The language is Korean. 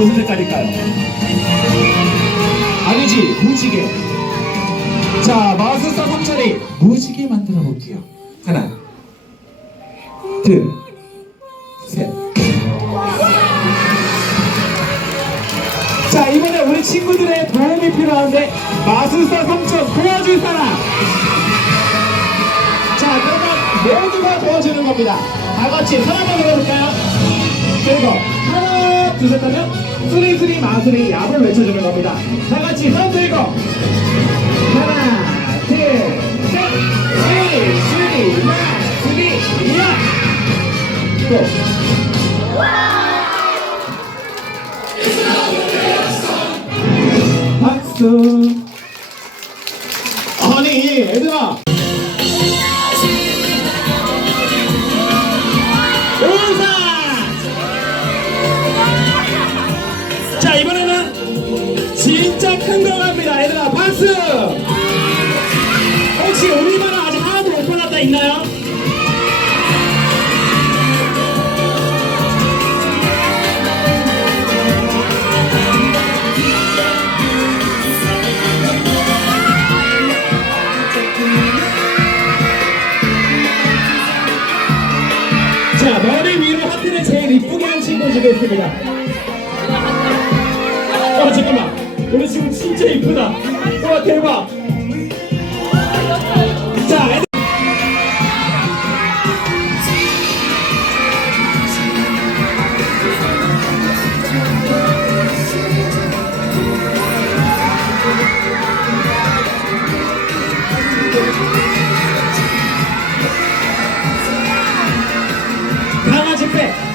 색깔일까요? 아니지, 무지개. 자, 마술사 삼촌이 무지개 만들어 볼게요. 하나, 둘, 셋. 자, 이번에 우리 친구들의 도움이 필요한데 마술사 삼촌 도와줄 사람. 자, 그러면 모두가 도와주는 겁니다. 다 같이 손 한번 들어볼까요? 그리고 하나, 둘, 셋 하면 수리수리 마술이 야을 외쳐주는 겁니다. 다 같이 손 들고 하나, 둘, 셋, 수리, 수리, 마술이 야! 또 박수. 아니, 얘들아. 자, 이번에는 진짜 큰 거 갑니다. 얘들아, 박수! 혹시 우리만은 아직 하나도 못 받았다 있나요? 자, 머리 위로 하트를 제일 이쁘게 한 친구 주겠습니다. 잠깐만 잠깐만. 우리 지금 진짜 이쁘다. 와 대박. 자 강아지 배